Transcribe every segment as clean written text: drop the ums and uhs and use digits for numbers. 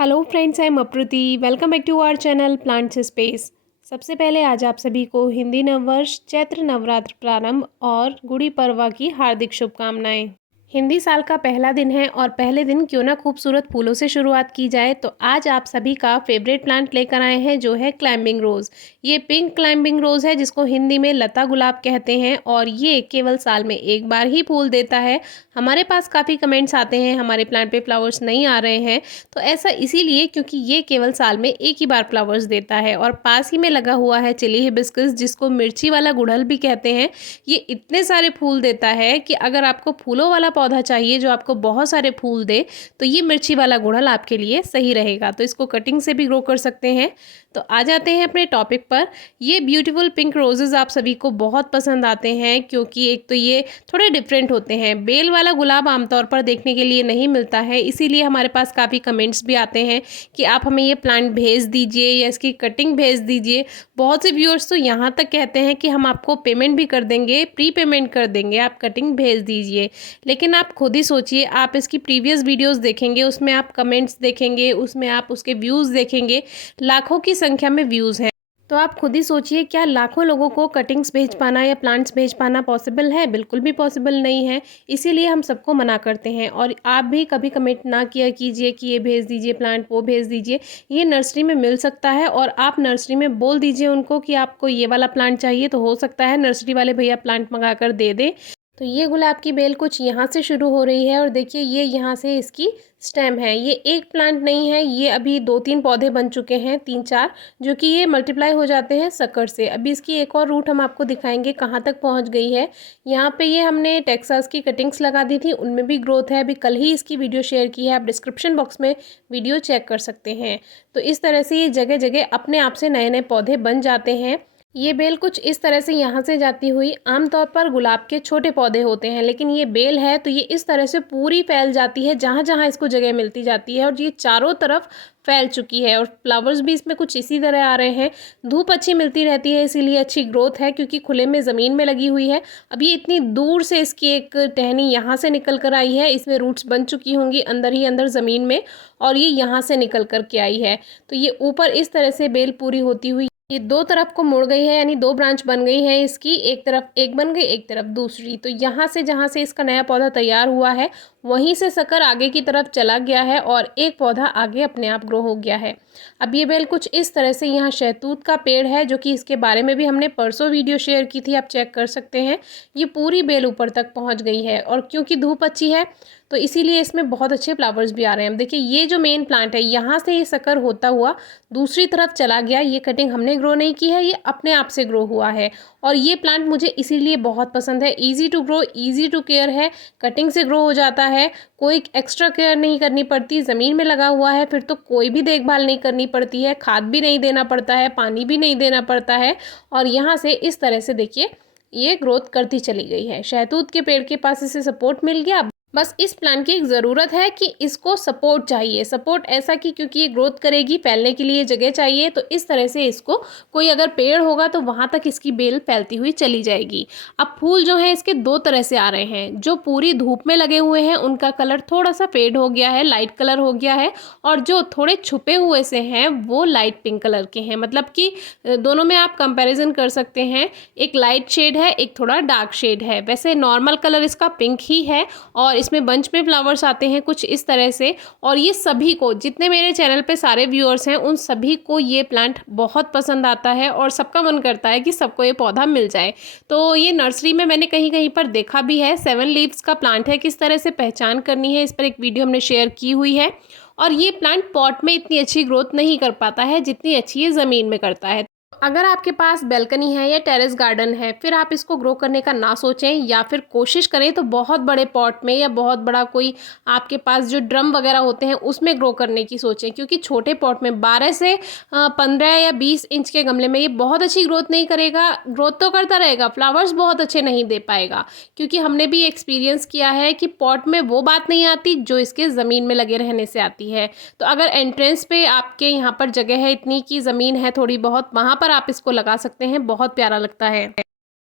Hello friends, I am Apruti. Welcome back to our channel Plants Space. सबसे पहले आज आप सभी को हिंदी नववर्ष, चैत्र नवरात्र प्रारंभ और गुड़ी पड़वा की हार्दिक शुभकामनाएं। हिंदी साल का पहला दिन है और पहले दिन क्यों ना खूबसूरत फूलों से शुरुआत की जाए, तो आज आप सभी का फेवरेट प्लांट लेकर आए हैं जो है क्लाइंबिंग रोज़। ये पिंक क्लाइंबिंग रोज़ है जिसको हिंदी में लता गुलाब कहते हैं और ये केवल साल में एक बार ही फूल देता है। हमारे पास काफ़ी कमेंट्स आते हैं हमारे प्लांट पे फ्लावर्स नहीं आ रहे हैं, तो ऐसा इसीलिए क्योंकि ये केवल साल में एक ही बार फ्लावर्स देता है। और पास ही में लगा हुआ है चिली हिबिस्कस जिसको मिर्ची वाला गुड़हल भी कहते हैं। ये इतने सारे फूल देता है कि अगर आपको फूलों वाला पौधा चाहिए जो आपको बहुत सारे फूल दे, तो ये मिर्ची वाला गुड़हल आपके लिए सही रहेगा। तो इसको कटिंग से भी ग्रो कर सकते हैं। तो आ जाते हैं अपने टॉपिक पर। ये ब्यूटीफुल पिंक रोजेज़ आप सभी को बहुत पसंद आते हैं क्योंकि एक तो ये थोड़े डिफरेंट होते हैं। बेल वाला गुलाब आमतौर पर देखने के लिए नहीं मिलता है, इसीलिए हमारे पास काफ़ी कमेंट्स भी आते हैं कि आप हमें ये प्लांट भेज दीजिए या इसकी कटिंग भेज दीजिए। बहुत से व्यूअर्स तो यहाँ तक कहते हैं कि हम आपको पेमेंट भी कर देंगे, प्री पेमेंट कर देंगे, आप कटिंग भेज दीजिए। लेकिन आप खुद ही सोचिए, आप इसकी प्रीवियस वीडियोस देखेंगे, उसमें आप कमेंट्स देखेंगे, उसमें आप उसके व्यूज़ देखेंगे, लाखों की संख्या में व्यूज़ हैं। तो आप खुद ही सोचिए, क्या लाखों लोगों को कटिंग्स भेज पाना या प्लांट्स भेज पाना पॉसिबल है? बिल्कुल भी पॉसिबल नहीं है। इसीलिए हम सबको मना करते हैं। और आप भी कभी कमेंट ना किया कीजिए कि ये भेज दीजिए प्लांट, वो भेज दीजिए। ये नर्सरी में मिल सकता है और आप नर्सरी में बोल दीजिए उनको कि आपको ये वाला प्लांट चाहिए, तो हो सकता है नर्सरी वाले भैया प्लांट मंगा कर दे दे। तो ये गुलाब की बेल कुछ यहाँ से शुरू हो रही है और देखिए ये यहाँ से इसकी स्टेम है। ये एक प्लांट नहीं है, ये अभी 2-3 पौधे बन चुके हैं, 3-4, जो कि ये मल्टीप्लाई हो जाते हैं सकर से। अभी इसकी एक और रूट हम आपको दिखाएंगे कहाँ तक पहुँच गई है। यहाँ पे ये हमने टेक्सास की कटिंग्स लगा दी थी, उनमें भी ग्रोथ है। अभी कल ही इसकी वीडियो शेयर की है, आप डिस्क्रिप्शन बॉक्स में वीडियो चेक कर सकते हैं। तो इस तरह से ये जगह जगह अपने आप से नए नए पौधे बन जाते हैं। ये बेल कुछ इस तरह से यहाँ से जाती हुई, आमतौर पर गुलाब के छोटे पौधे होते हैं, लेकिन ये बेल है तो ये इस तरह से पूरी फैल जाती है जहाँ जहाँ इसको जगह मिलती जाती है और ये चारों तरफ फैल चुकी है। और फ्लावर्स भी इसमें कुछ इसी तरह आ रहे हैं। धूप अच्छी मिलती रहती है इसीलिए अच्छी ग्रोथ है, क्योंकि खुले में ज़मीन में लगी हुई है। अब ये इतनी दूर से इसकी एक टहनी यहाँ से निकल कर आई है, इसमें रूट्स बन चुकी होंगी अंदर ही अंदर ज़मीन में, और ये यहाँ से निकल कर के आई है। तो ये ऊपर इस तरह से बेल पूरी होती हुई ये दो तरफ को मुड़ गई है, यानी 2 ब्रांच बन गई है इसकी। एक तरफ एक बन गई, एक तरफ दूसरी। तो यहाँ से जहाँ से इसका नया पौधा तैयार हुआ है, वहीं से सकर आगे की तरफ चला गया है और एक पौधा आगे अपने आप ग्रो हो गया है। अब ये बेल कुछ इस तरह से, यहाँ शहतूत का पेड़ है जो कि इसके बारे में भी हमने परसों वीडियो शेयर की थी, आप चेक कर सकते हैं। ये पूरी बेल ऊपर तक पहुँच गई है और क्योंकि धूप अच्छी है तो इसीलिए इसमें बहुत अच्छे फ्लावर्स भी आ रहे हैं। अब देखिए ये जो मेन प्लांट है, यहाँ से ये सकर होता हुआ दूसरी तरफ चला गया। ये कटिंग हमने ग्रो नहीं की है, ये अपने आप से ग्रो हुआ है। और ये प्लांट मुझे इसीलिए बहुत पसंद है। Easy to grow, easy to care है, कटिंग से ग्रो हो जाता है, कोई एक्स्ट्रा केयर नहीं करनी पड़ती। ज़मीन में लगा हुआ है फिर तो कोई भी देखभाल नहीं करनी पड़ती है, खाद भी नहीं देना पड़ता है, पानी भी नहीं देना पड़ता है। और यहाँ से इस तरह से देखिए ये ग्रोथ करती चली गई है। शहतूत के पेड़ के पास इसे सपोर्ट मिल गया। बस इस प्लांट की एक ज़रूरत है कि इसको सपोर्ट चाहिए। सपोर्ट ऐसा कि क्योंकि ये ग्रोथ करेगी, फैलने के लिए जगह चाहिए, तो इस तरह से इसको कोई अगर पेड़ होगा तो वहाँ तक इसकी बेल फैलती हुई चली जाएगी। अब फूल जो हैं इसके 2 तरह से आ रहे हैं। जो पूरी धूप में लगे हुए हैं उनका कलर थोड़ा सा फेड हो गया है, लाइट कलर हो गया है, और जो थोड़े छुपे हुए से हैं वो लाइट पिंक कलर के हैं। मतलब कि दोनों में आप कंपेरिजन कर सकते हैं, एक लाइट शेड है, एक थोड़ा डार्क शेड है। वैसे नॉर्मल कलर इसका पिंक ही है और इसमें बंच में फ्लावर्स आते हैं कुछ इस तरह से। और ये सभी को, जितने मेरे चैनल पे सारे व्यूअर्स हैं, उन सभी को ये प्लांट बहुत पसंद आता है और सबका मन करता है कि सबको ये पौधा मिल जाए। तो ये नर्सरी में मैंने कहीं कहीं पर देखा भी है। 7 लीव्स का प्लांट है, किस तरह से पहचान करनी है इस पर एक वीडियो हमने शेयर की हुई है। और ये प्लांट पॉट में इतनी अच्छी ग्रोथ नहीं कर पाता है जितनी अच्छी ये ज़मीन में करता है। अगर आपके पास बैल्कनी है या टेरेस गार्डन है, फिर आप इसको ग्रो करने का ना सोचें, या फिर कोशिश करें तो बहुत बड़े पॉट में या बहुत बड़ा कोई आपके पास जो ड्रम वगैरह होते हैं उसमें ग्रो करने की सोचें। क्योंकि छोटे पॉट में 12 से 15 या 20 इंच के गमले में ये बहुत अच्छी ग्रोथ नहीं करेगा। ग्रोथ तो करता रहेगा, फ्लावर्स बहुत अच्छे नहीं दे पाएगा। क्योंकि हमने भी एक्सपीरियंस किया है कि पॉट में वो बात नहीं आती जो इसके ज़मीन में लगे रहने से आती है। तो अगर एंट्रेंस पे आपके यहाँ पर जगह है, इतनी की ज़मीन है थोड़ी बहुत, वहाँ पर आप इसको लगा सकते हैं, बहुत प्यारा लगता है।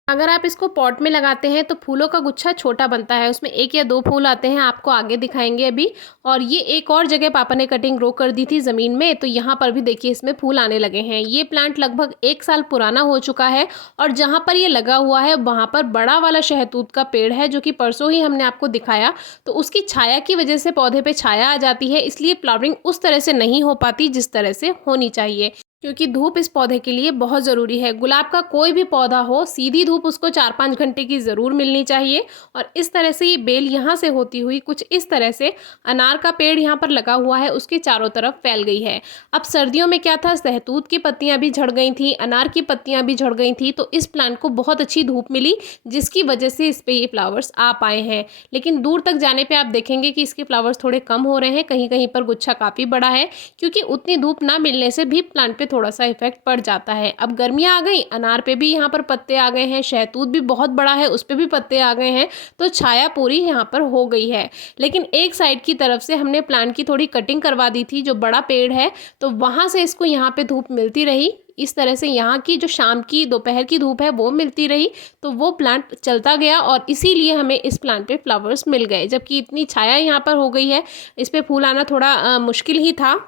अगर आप इसको पॉट में लगाते हैं तो फूलों का गुच्छा छोटा बनता है, उसमें 1 या 2 फूल आते हैं, आपको आगे दिखाएंगे अभी। और ये एक और जगह पापा ने कटिंग ग्रो कर दी थी ज़मीन में, तो यहाँ पर भी देखिए इसमें फूल आने लगे हैं। ये प्लांट लगभग 1 साल पुराना हो चुका है और जहाँ पर ये लगा हुआ है वहाँ पर बड़ा वाला शहतूत का पेड़ है, जो कि परसों ही हमने आपको दिखाया। तो उसकी छाया की वजह से पौधे पे छाया आ जाती है, इसलिए फ्लावरिंग उस तरह से नहीं हो पाती जिस तरह से होनी चाहिए, क्योंकि धूप इस पौधे के लिए बहुत ज़रूरी है। गुलाब का कोई भी पौधा हो, सीधी धूप उसको 4-5 घंटे की ज़रूर मिलनी चाहिए। और इस तरह से ये बेल यहाँ से होती हुई कुछ इस तरह से अनार का पेड़ यहाँ पर लगा हुआ है, उसके चारों तरफ फैल गई है। अब सर्दियों में क्या था, सहतूत की पत्तियाँ भी झड़ गई थी, अनार की पत्तियाँ भी झड़ गई थी, तो इस प्लांट को बहुत अच्छी धूप मिली, जिसकी वजह से इस पर ये फ्लावर्स आ पाए हैं। लेकिन दूर तक जाने पर आप देखेंगे कि इसके फ्लावर्स थोड़े कम हो रहे हैं, कहीं कहीं पर गुच्छा काफ़ी बड़ा है, क्योंकि उतनी धूप ना मिलने से भी प्लांट पे थोड़ा सा इफेक्ट पड़ जाता है। अब गर्मियां आ गई, अनार पे भी यहाँ पर पत्ते आ गए हैं, शहतूत भी बहुत बड़ा है, उस पे भी पत्ते आ गए हैं, तो छाया पूरी यहाँ पर हो गई है। लेकिन एक साइड की तरफ से हमने प्लांट की थोड़ी कटिंग करवा दी थी, जो बड़ा पेड़ है, तो वहां से इसको यहाँ पे धूप मिलती रही। इस तरह से यहाँ की जो शाम की दोपहर की धूप है वो मिलती रही, तो वो प्लांट चलता गया और इसीलिए हमें इस प्लांट पे फ्लावर्स मिल गए। जबकि इतनी छाया यहाँ पर हो गई है, इस पे फूल आना थोड़ा मुश्किल ही था।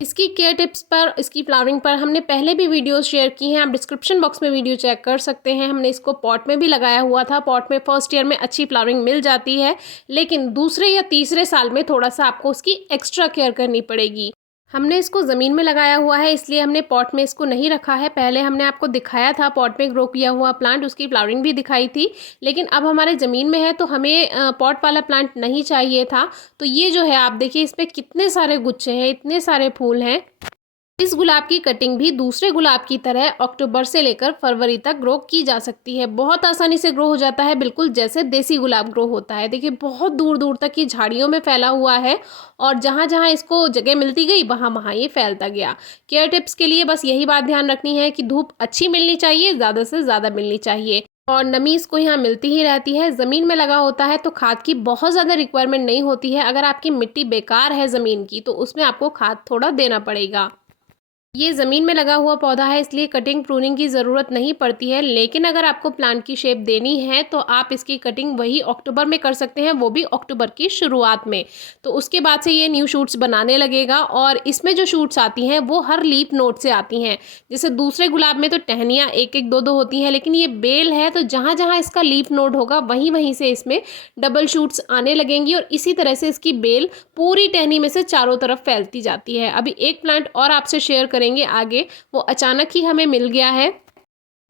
इसकी केयर टिप्स पर, इसकी फ्लावरिंग पर हमने पहले भी वीडियोस शेयर की हैं, आप डिस्क्रिप्शन बॉक्स में वीडियो चेक कर सकते हैं। हमने इसको पॉट में भी लगाया हुआ था। पॉट में फर्स्ट ईयर में अच्छी फ्लावरिंग मिल जाती है, लेकिन दूसरे या तीसरे साल में थोड़ा सा आपको उसकी एक्स्ट्रा केयर करनी पड़ेगी। हमने इसको ज़मीन में लगाया हुआ है, इसलिए हमने पॉट में इसको नहीं रखा है। पहले हमने आपको दिखाया था पॉट में ग्रो किया हुआ प्लांट, उसकी फ्लावरिंग भी दिखाई थी, लेकिन अब हमारे ज़मीन में है तो हमें पॉट वाला प्लांट नहीं चाहिए था। तो ये जो है आप देखिए, इस पर कितने सारे गुच्छे हैं, इतने सारे फूल हैं। इस गुलाब की कटिंग भी दूसरे गुलाब की तरह अक्टूबर से लेकर फरवरी तक ग्रो की जा सकती है। बहुत आसानी से ग्रो हो जाता है, बिल्कुल जैसे देसी गुलाब ग्रो होता है। देखिए बहुत दूर दूर तक ये झाड़ियों में फैला हुआ है और जहाँ जहाँ इसको जगह मिलती गई वहाँ वहाँ ये फैलता गया। केयर टिप्स के लिए बस यही बात ध्यान रखनी है कि धूप अच्छी मिलनी चाहिए, ज़्यादा से ज़्यादा मिलनी चाहिए और नमी इसको यहाँ मिलती ही रहती है। ज़मीन में लगा होता है तो खाद की बहुत ज़्यादा रिक्वायरमेंट नहीं होती है। अगर आपकी मिट्टी बेकार है ज़मीन की तो उसमें आपको खाद थोड़ा देना पड़ेगा। ये ज़मीन में लगा हुआ पौधा है, इसलिए कटिंग प्रूनिंग की ज़रूरत नहीं पड़ती है। लेकिन अगर आपको प्लांट की शेप देनी है तो आप इसकी कटिंग वही अक्टूबर में कर सकते हैं, वो भी अक्टूबर की शुरुआत में। तो उसके बाद से ये न्यू शूट्स बनाने लगेगा और इसमें जो शूट्स आती हैं वो हर लीफ नोड से आती हैं। जैसे दूसरे गुलाब में तो टहनियाँ 1-1 2-2 होती हैं, लेकिन ये बेल है तो जहाँ जहाँ इसका लीफ नोड होगा वहीं वहीं से इसमें डबल शूट्स आने लगेंगी और इसी तरह से इसकी बेल पूरी टहनी में से चारों तरफ फैलती जाती है। अभी एक प्लांट और आपसे शेयर करेंगे आगे, वो अचानक ही हमें मिल गया है।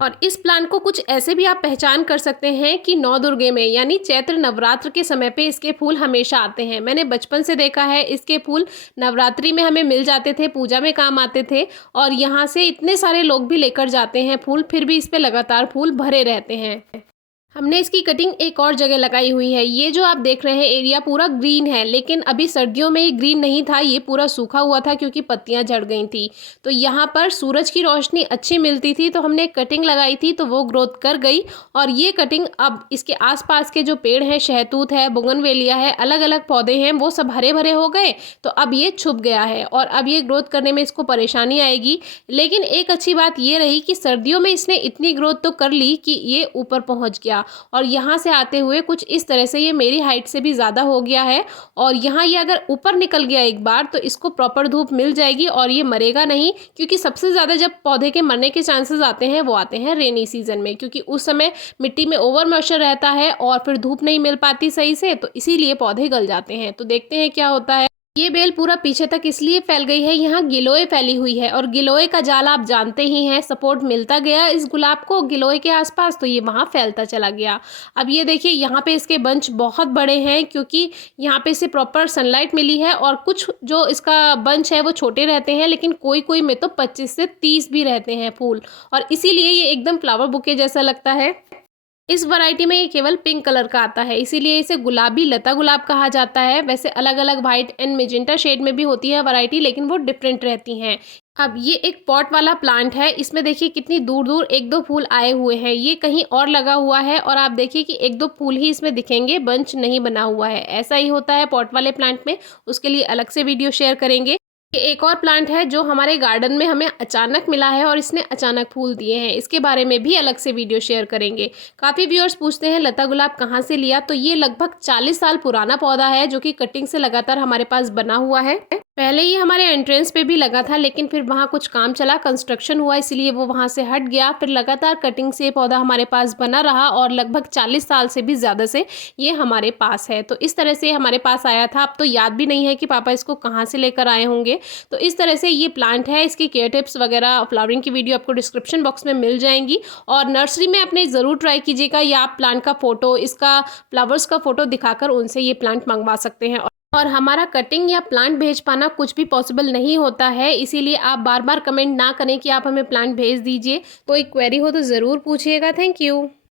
और इस प्लांट को कुछ ऐसे भी आप पहचान कर सकते हैं कि नौ दुर्गे में यानी चैत्र नवरात्र के समय पे इसके फूल हमेशा आते हैं। मैंने बचपन से देखा है, इसके फूल नवरात्रि में हमें मिल जाते थे, पूजा में काम आते थे और यहाँ से इतने सारे लोग भी लेकर जाते हैं फूल, फिर भी इस पे लगातार फूल भरे रहते हैं। हमने इसकी कटिंग एक और जगह लगाई हुई है। ये जो आप देख रहे हैं एरिया पूरा ग्रीन है, लेकिन अभी सर्दियों में ये ग्रीन नहीं था, ये पूरा सूखा हुआ था क्योंकि पत्तियां झड़ गई थी। तो यहाँ पर सूरज की रोशनी अच्छी मिलती थी तो हमने कटिंग लगाई थी, तो वो ग्रोथ कर गई और ये कटिंग अब इसके आसपास के जो पेड़ हैं, शहतूत है, बोगनवेलिया है, अलग अलग पौधे हैं, वो सब हरे भरे हो गए। तो अब ये छुप गया है और अब ये ग्रोथ करने में इसको परेशानी आएगी। लेकिन एक अच्छी बात ये रही कि सर्दियों में इसने इतनी ग्रोथ तो कर ली कि ये ऊपर पहुँच गया और यहाँ से आते हुए कुछ इस तरह से ये मेरी हाइट से भी ज़्यादा हो गया है। और यहाँ ये अगर ऊपर निकल गया एक बार तो इसको प्रॉपर धूप मिल जाएगी और ये मरेगा नहीं, क्योंकि सबसे ज़्यादा जब पौधे के मरने के चांसेस आते हैं वो आते हैं रेनी सीजन में, क्योंकि उस समय मिट्टी में ओवर मॉइस्चर रहता है और फिर धूप नहीं मिल पाती सही से, तो इसीलिए पौधे गल जाते हैं। तो देखते हैं क्या होता है। ये बेल पूरा पीछे तक इसलिए फैल गई है, यहाँ गिलोय फैली हुई है और गिलोय का जाल आप जानते ही हैं, सपोर्ट मिलता गया इस गुलाब को गिलोय के आसपास, तो ये वहाँ फैलता चला गया। अब ये देखिए यहाँ पे इसके बंच बहुत बड़े हैं क्योंकि यहाँ पे इसे प्रॉपर सनलाइट मिली है और कुछ जो इसका बंच है वो छोटे रहते हैं, लेकिन कोई कोई में तो 25 से 30 भी रहते हैं फूल और इसीलिए ये एकदम फ्लावर बुके जैसा लगता है। इस वैरायटी में ये केवल पिंक कलर का आता है, इसीलिए इसे गुलाबी लता गुलाब कहा जाता है। वैसे अलग अलग वाइट एंड मेजेंटा शेड में भी होती है वैरायटी, लेकिन वो डिफरेंट रहती हैं। अब ये एक पॉट वाला प्लांट है, इसमें देखिए कितनी दूर दूर 1-2 फूल आए हुए हैं। ये कहीं और लगा हुआ है और आप देखिए कि 1-2 फूल ही इसमें दिखेंगे, बंच नहीं बना हुआ है। ऐसा ही होता है पॉट वाले प्लांट में, उसके लिए अलग से वीडियो शेयर करेंगे। ये एक और प्लांट है जो हमारे गार्डन में हमें अचानक मिला है और इसने अचानक फूल दिए हैं। इसके बारे में भी अलग से वीडियो शेयर करेंगे। काफ़ी व्यूअर्स पूछते हैं लता गुलाब कहाँ से लिया, तो ये लगभग 40 साल पुराना पौधा है जो कि कटिंग से लगातार हमारे पास बना हुआ है। पहले ये हमारे एंट्रेंस पे भी लगा था, लेकिन फिर वहाँ कुछ काम चला, कंस्ट्रक्शन हुआ, इसलिए वो वहाँ से हट गया। फिर लगातार कटिंग से पौधा हमारे पास बना रहा और लगभग 40 साल से भी ज़्यादा से ये हमारे पास है। तो इस तरह से हमारे पास आया था। अब तो याद भी नहीं है कि पापा इसको कहाँ से लेकर आए होंगे। तो इस तरह से ये प्लांट है। इसकी केयर टिप्स वगैरह फ्लावरिंग की वीडियो आपको डिस्क्रिप्शन बॉक्स में मिल जाएंगी। और नर्सरी में अपने ज़रूर ट्राई कीजिएगा, या आप प्लांट का फ़ोटो, इसका फ्लावर्स का फ़ोटो दिखाकर उनसे ये प्लांट मंगवा सकते हैं। और हमारा कटिंग या प्लांट भेज पाना कुछ भी पॉसिबल नहीं होता है, इसीलिए आप बार बार कमेंट ना करें कि आप हमें प्लांट भेज दीजिए। कोई क्वेरी हो तो ज़रूर पूछिएगा। Thank you.